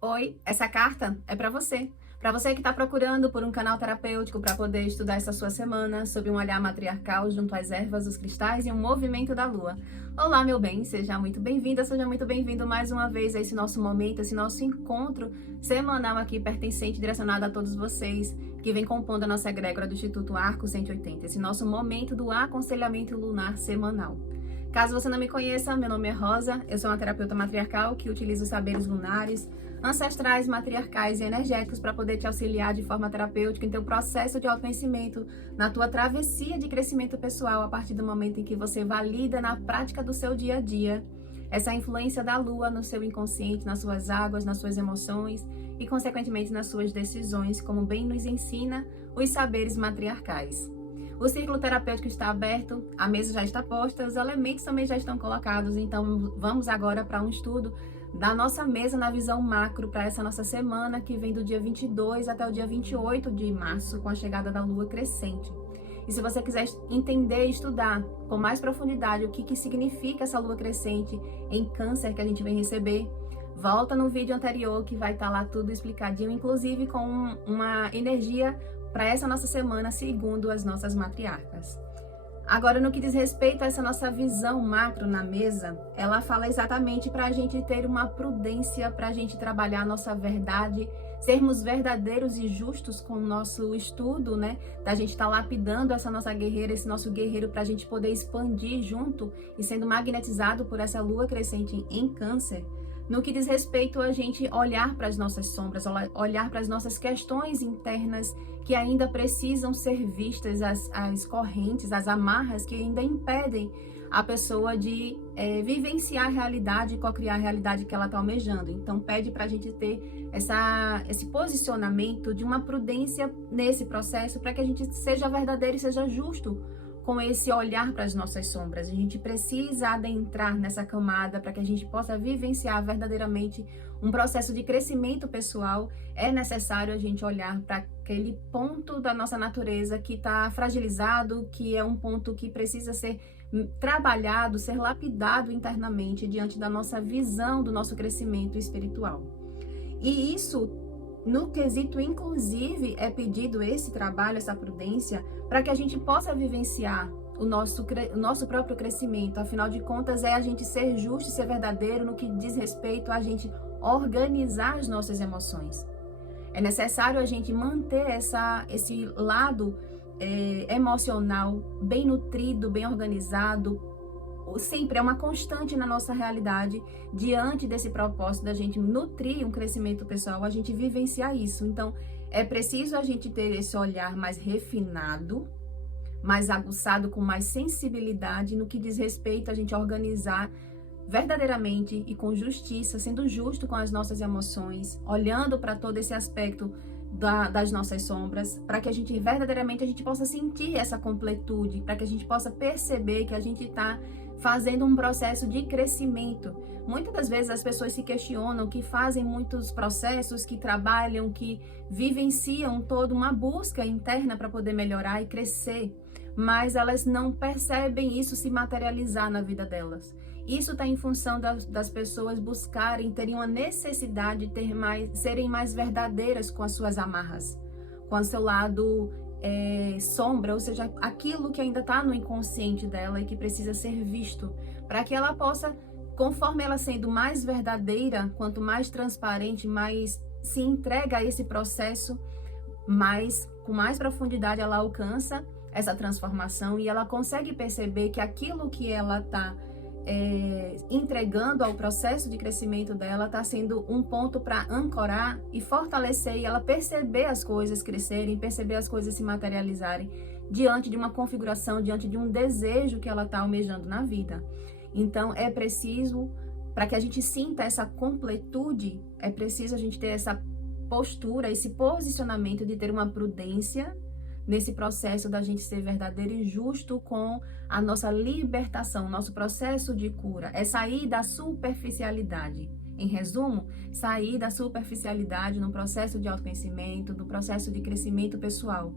Oi, essa carta é para você. Para você que está procurando por um canal terapêutico para poder estudar essa sua semana sob um olhar matriarcal junto às ervas, os cristais e um movimento da lua. Olá, meu bem, seja muito bem-vinda, seja muito bem-vindo mais uma vez a esse nosso momento, esse nosso encontro semanal aqui pertencente, direcionado a todos vocês que vem compondo a nossa egrégora do Instituto Arco 180, esse nosso momento do aconselhamento lunar semanal. Caso você não me conheça, meu nome é Rosa, eu sou uma terapeuta matriarcal que utiliza os saberes lunares, ancestrais, matriarcais e energéticos para poder te auxiliar de forma terapêutica em teu processo de autoconhecimento, na tua travessia de crescimento pessoal, a partir do momento em que você valida na prática do seu dia a dia essa influência da lua no seu inconsciente, nas suas águas, nas suas emoções e, consequentemente, nas suas decisões, como bem nos ensina os saberes matriarcais. O círculo terapêutico está aberto, a mesa já está posta, os elementos também já estão colocados, então vamos agora para um estudo da nossa mesa na visão macro para essa nossa semana que vem do dia 22 até o dia 28 de março, com a chegada da lua crescente. E se você quiser entender e estudar com mais profundidade o que significa essa lua crescente em Câncer que a gente vem receber, volta no vídeo anterior que vai estar lá tudo explicadinho, inclusive com uma energia para essa nossa semana, segundo as nossas matriarcas. Agora, no que diz respeito a essa nossa visão macro na mesa, ela fala exatamente para a gente ter uma prudência, para a gente trabalhar a nossa verdade, sermos verdadeiros e justos com o nosso estudo, né? Da gente estar lapidando essa nossa guerreira, esse nosso guerreiro, para a gente poder expandir junto e sendo magnetizado por essa lua crescente em Câncer. No que diz respeito a gente olhar para as nossas sombras, olhar para as nossas questões internas que ainda precisam ser vistas, as correntes, as amarras que ainda impedem a pessoa de vivenciar a realidade e co-criar a realidade que ela está almejando. Então, pede para a gente ter esse posicionamento de uma prudência nesse processo para que a gente seja verdadeiro e seja justo com esse olhar para as nossas sombras. A gente precisa adentrar nessa camada para que a gente possa vivenciar verdadeiramente um processo de crescimento pessoal. É necessário a gente olhar para aquele ponto da nossa natureza que está fragilizado, que é um ponto que precisa ser trabalhado, ser lapidado internamente diante da nossa visão do nosso crescimento espiritual. E isso, no quesito, inclusive, é pedido esse trabalho, essa prudência, para que a gente possa vivenciar o nosso próprio crescimento. Afinal de contas, é a gente ser justo e ser verdadeiro no que diz respeito a gente organizar as nossas emoções. É necessário a gente manter esse lado emocional bem nutrido, bem organizado. Sempre é uma constante na nossa realidade, diante desse propósito da gente nutrir um crescimento pessoal, a gente vivenciar isso. Então, é preciso a gente ter esse olhar mais refinado, mais aguçado, com mais sensibilidade no que diz respeito a gente organizar verdadeiramente e com justiça, sendo justo com as nossas emoções, olhando para todo esse aspecto das nossas sombras, para que a gente verdadeiramente possa sentir essa completude, para que a gente possa perceber que a gente está fazendo um processo de crescimento. Muitas das vezes as pessoas se questionam, que fazem muitos processos, que trabalham, que vivenciam toda uma busca interna para poder melhorar e crescer, mas elas não percebem isso se materializar na vida delas. Isso está em função das pessoas buscarem, terem uma necessidade de serem mais verdadeiras com as suas amarras, com o seu lado sombra, ou seja, aquilo que ainda está no inconsciente dela e que precisa ser visto, para que ela possa, conforme ela sendo mais verdadeira, quanto mais transparente, mais se entrega a esse processo, com mais profundidade ela alcança essa transformação e ela consegue perceber que aquilo que ela está entregando ao processo de crescimento dela está sendo um ponto para ancorar e fortalecer, e ela perceber as coisas crescerem, perceber as coisas se materializarem diante de uma configuração, diante de um desejo que ela está almejando na vida. Então, é preciso, para que a gente sinta essa completude, é preciso a gente ter essa postura, esse posicionamento de ter uma prudência nesse processo da gente ser verdadeiro e justo com a nossa libertação, nosso processo de cura. É sair da superficialidade. Em resumo, sair da superficialidade no processo de autoconhecimento, no processo de crescimento pessoal.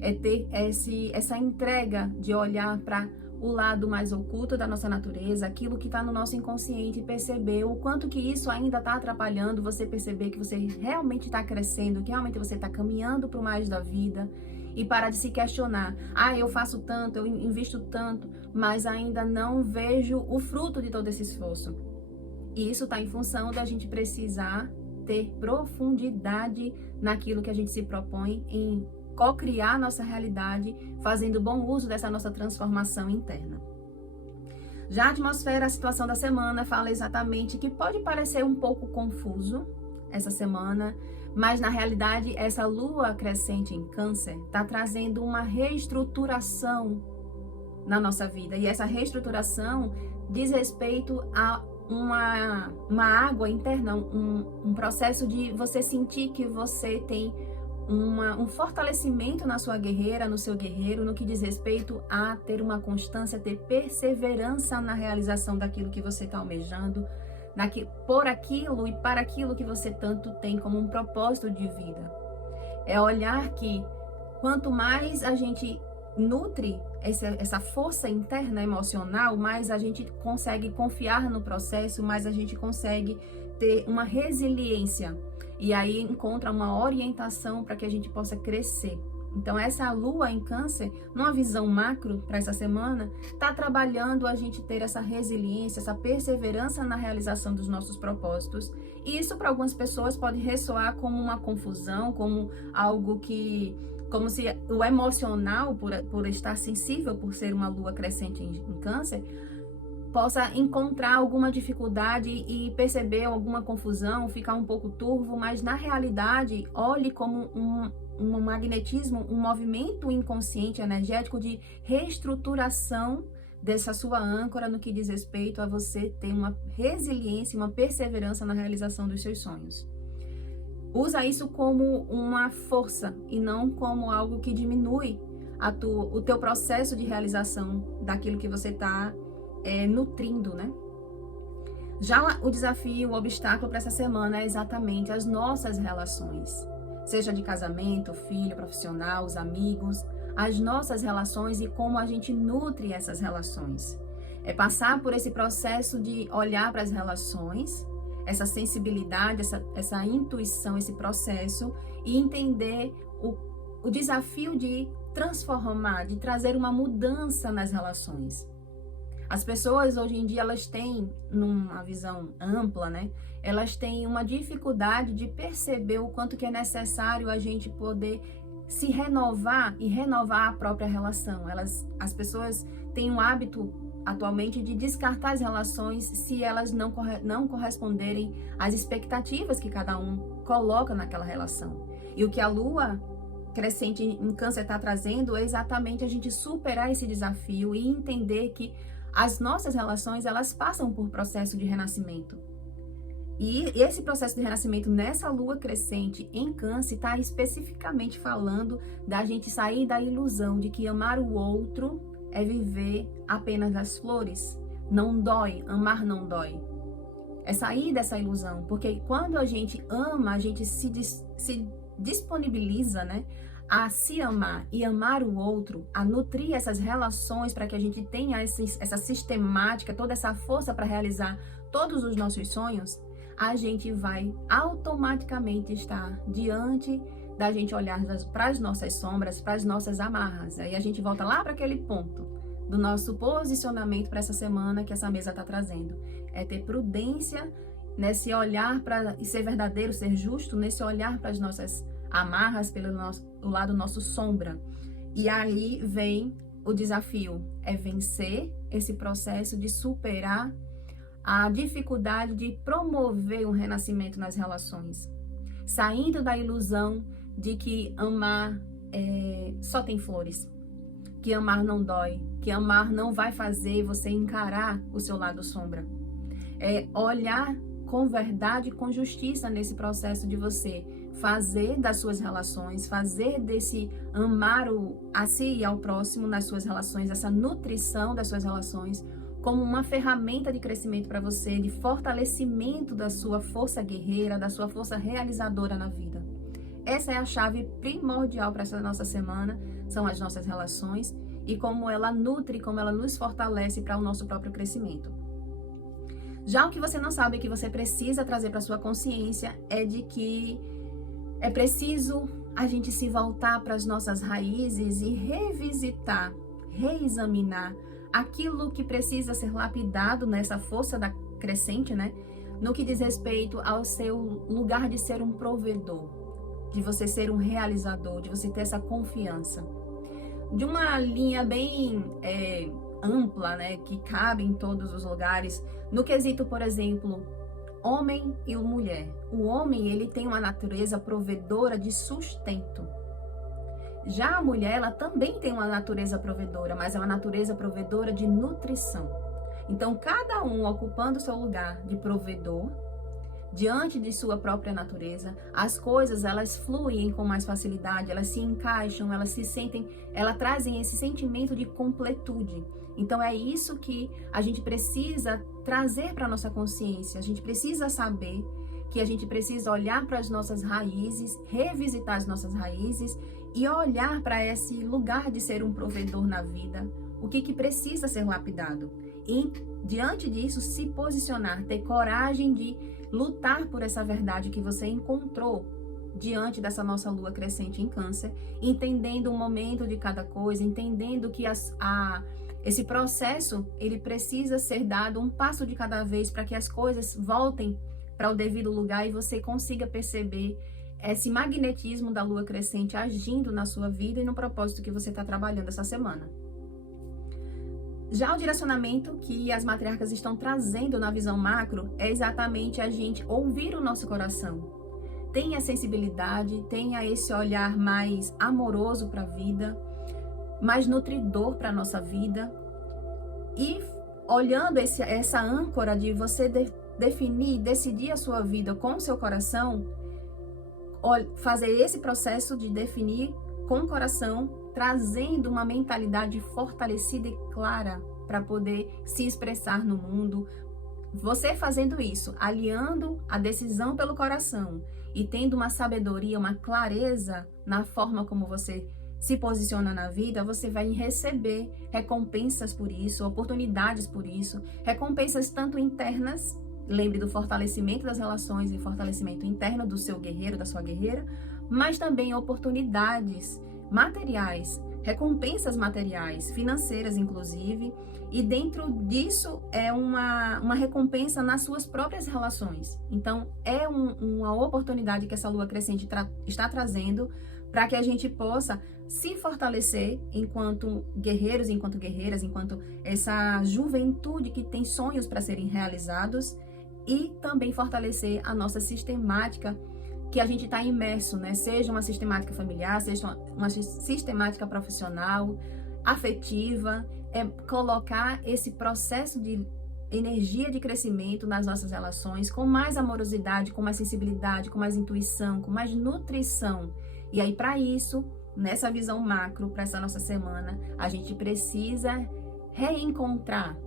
É ter essa entrega de olhar para o lado mais oculto da nossa natureza, aquilo que está no nosso inconsciente, e perceber o quanto que isso ainda está atrapalhando você perceber que você realmente está crescendo, que realmente você está caminhando para o mais da vida, e parar de se questionar. Eu faço tanto, eu invisto tanto, mas ainda não vejo o fruto de todo esse esforço. E isso está em função da gente precisar ter profundidade naquilo que a gente se propõe em co-criar nossa realidade, fazendo bom uso dessa nossa transformação interna. Já a atmosfera, a situação da semana, fala exatamente que pode parecer um pouco confuso essa semana, mas na realidade essa lua crescente em Câncer está trazendo uma reestruturação na nossa vida. E essa reestruturação diz respeito a uma água interna, um processo de você sentir que você tem um fortalecimento na sua guerreira, no seu guerreiro, no que diz respeito a ter uma constância, ter perseverança na realização daquilo que você está almejando, por aquilo e para aquilo que você tanto tem como um propósito de vida. É olhar que quanto mais a gente nutre essa força interna emocional, mais a gente consegue confiar no processo, mais a gente consegue ter uma resiliência. E aí encontra uma orientação para que a gente possa crescer. Então essa lua em Câncer, numa visão macro para essa semana, está trabalhando a gente ter essa resiliência, essa perseverança na realização dos nossos propósitos. E isso para algumas pessoas pode ressoar como uma confusão, como algo que, como se o emocional, por estar sensível, por ser uma lua crescente em Câncer, possa encontrar alguma dificuldade e perceber alguma confusão, ficar um pouco turvo, mas na realidade, olhe como um magnetismo, um movimento inconsciente energético de reestruturação dessa sua âncora no que diz respeito a você ter uma resiliência, uma perseverança na realização dos seus sonhos. Usa isso como uma força e não como algo que diminui o teu processo de realização daquilo que você está nutrindo, né? Já o desafio, o obstáculo para essa semana é exatamente as nossas relações. Seja de casamento, filho, profissional, os amigos, as nossas relações e como a gente nutre essas relações. É passar por esse processo de olhar para as relações, essa sensibilidade, essa intuição, esse processo, e entender o desafio de transformar, de trazer uma mudança nas relações. As pessoas hoje em dia, elas têm, numa visão ampla, né? Elas têm uma dificuldade de perceber o quanto que é necessário a gente poder se renovar e renovar a própria relação. As pessoas têm um hábito atualmente de descartar as relações se elas não corresponderem às expectativas que cada um coloca naquela relação. E o que a lua crescente em Câncer está trazendo é exatamente a gente superar esse desafio e entender que as nossas relações, elas passam por processo de renascimento. E esse processo de renascimento nessa lua crescente em Câncer está especificamente falando da gente sair da ilusão de que amar o outro é viver apenas das flores. Não dói, amar não dói. É sair dessa ilusão, porque quando a gente ama, a gente se disponibiliza, né, a se amar e amar o outro, a nutrir essas relações para que a gente tenha essa sistemática, toda essa força para realizar todos os nossos sonhos, a gente vai automaticamente estar diante da gente olhar para as nossas sombras, para as nossas amarras. Aí a gente volta lá para aquele ponto do nosso posicionamento para essa semana que essa mesa está trazendo. É ter prudência nesse olhar para ser verdadeiro, ser justo, nesse olhar para as nossas amarras pelo lado nosso sombra. E aí vem o desafio, é vencer esse processo de superar a dificuldade de promover um renascimento nas relações, saindo da ilusão de que amar só tem flores, que amar não dói, que amar não vai fazer você encarar o seu lado sombra. É olhar com verdade e com justiça nesse processo de você fazer das suas relações, fazer desse amar a si e ao próximo nas suas relações, essa nutrição das suas relações, como uma ferramenta de crescimento para você, de fortalecimento da sua força guerreira, da sua força realizadora na vida. Essa é a chave primordial para essa nossa semana, são as nossas relações, e como ela nutre, como ela nos fortalece para o nosso próprio crescimento. Já o que você não sabe que você precisa trazer para sua consciência é de que é preciso a gente se voltar para as nossas raízes e revisitar, reexaminar aquilo que precisa ser lapidado nessa força da crescente, né? No que diz respeito ao seu lugar de ser um provedor, de você ser um realizador, de você ter essa confiança. De uma linha bem ampla, né? Que cabe em todos os lugares. No quesito, por exemplo, homem e mulher. O homem, ele tem uma natureza provedora de sustento. Já a mulher, ela também tem uma natureza provedora, mas é uma natureza provedora de nutrição. Então, cada um ocupando o seu lugar de provedor, diante de sua própria natureza, as coisas, elas fluem com mais facilidade, elas se encaixam, elas se sentem, elas trazem esse sentimento de completude. Então, é isso que a gente precisa trazer para a nossa consciência. A gente precisa saber que a gente precisa olhar para as nossas raízes, revisitar as nossas raízes e olhar para esse lugar de ser um provedor na vida, o que precisa ser lapidado. E, diante disso, se posicionar, ter coragem de lutar por essa verdade que você encontrou diante dessa nossa lua crescente em Câncer, entendendo o momento de cada coisa, entendendo que esse processo, ele precisa ser dado um passo de cada vez para que as coisas voltem para o devido lugar e você consiga perceber esse magnetismo da lua crescente agindo na sua vida e no propósito que você está trabalhando essa semana. Já o direcionamento que as matriarcas estão trazendo na visão macro é exatamente a gente ouvir o nosso coração. Tenha sensibilidade, tenha esse olhar mais amoroso para a vida, mais nutridor para a nossa vida. E olhando essa âncora de você definir, decidir a sua vida com o seu coração, fazer esse processo de definir com o coração, trazendo uma mentalidade fortalecida e clara para poder se expressar no mundo. Você fazendo isso, aliando a decisão pelo coração e tendo uma sabedoria, uma clareza na forma como você se posiciona na vida, você vai receber recompensas por isso, oportunidades por isso, recompensas tanto internas, lembre do fortalecimento das relações e fortalecimento interno do seu guerreiro, da sua guerreira, mas também oportunidades materiais, recompensas materiais, financeiras inclusive, e dentro disso é uma recompensa nas suas próprias relações. Então é uma oportunidade que essa lua crescente está trazendo para que a gente possa se fortalecer enquanto guerreiros, enquanto guerreiras, enquanto essa juventude que tem sonhos para serem realizados e também fortalecer a nossa sistemática que a gente está imerso, né? Seja uma sistemática familiar, seja uma sistemática profissional, afetiva, colocar esse processo de energia de crescimento nas nossas relações com mais amorosidade, com mais sensibilidade, com mais intuição, com mais nutrição. E aí, para isso, nessa visão macro, para essa nossa semana, a gente precisa reencontrar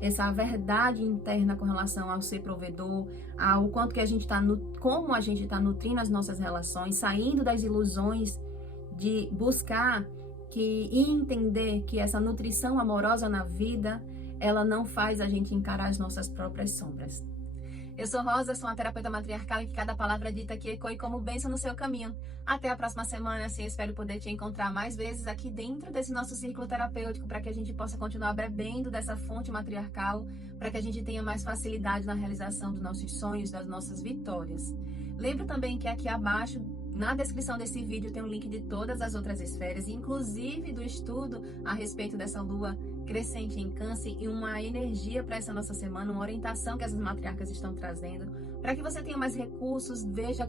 essa verdade interna com relação ao ser provedor, ao quanto que a gente está, como a gente está nutrindo as nossas relações, saindo das ilusões de buscar e entender que essa nutrição amorosa na vida, ela não faz a gente encarar as nossas próprias sombras. Eu sou Rosa, sou uma terapeuta matriarcal e que cada palavra dita aqui ecoe como bênção no seu caminho. Até a próxima semana, assim, espero poder te encontrar mais vezes aqui dentro desse nosso círculo terapêutico para que a gente possa continuar bebendo dessa fonte matriarcal, para que a gente tenha mais facilidade na realização dos nossos sonhos, das nossas vitórias. Lembro também que aqui abaixo, na descrição desse vídeo, tem um link de todas as outras esferas, inclusive do estudo a respeito dessa lua crescente em Câncer e uma energia para essa nossa semana, uma orientação que essas matriarcas estão trazendo, para que você tenha mais recursos, veja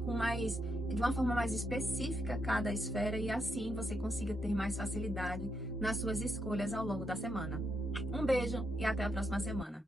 de uma forma mais específica cada esfera e assim você consiga ter mais facilidade nas suas escolhas ao longo da semana. Um beijo e até a próxima semana.